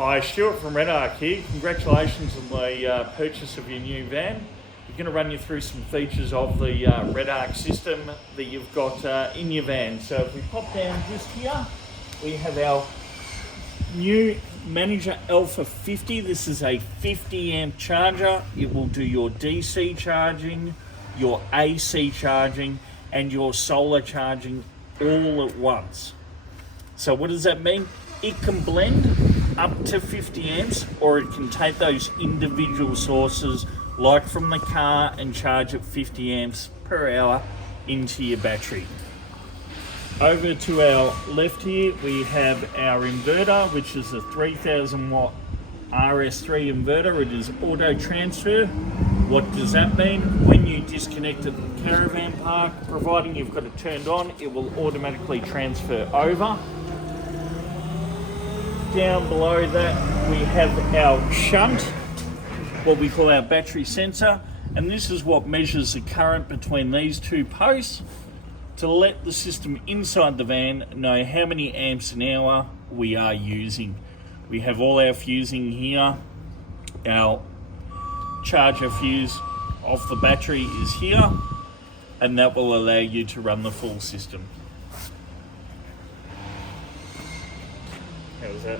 Hi, Stuart from RedARC here. Congratulations on the purchase of your new van. We're going to run you through some features of the RedARC system that you've got in your van. So if we pop down just here, we have our new Manager Alpha 50. This is a 50 amp charger. It will do your DC charging, your AC charging, and your solar charging all at once. So what does that mean? It can blend up to 50 amps, or it can take those individual sources like from the car and charge at 50 amps per hour into your battery. Over to our left here, we have our inverter, which is a 3000 watt RS3 inverter. It is auto transfer. What does that mean? When you disconnect at the caravan park, providing you've got it turned on, it will automatically transfer over. Down below that, we have our shunt, what we call our battery sensor, and this is what measures the current between these two posts to let the system inside the van know how many amps an hour we are using. We have all our fusing here. Our charger fuse off the battery is here, and that will allow you to run the full system. How's that?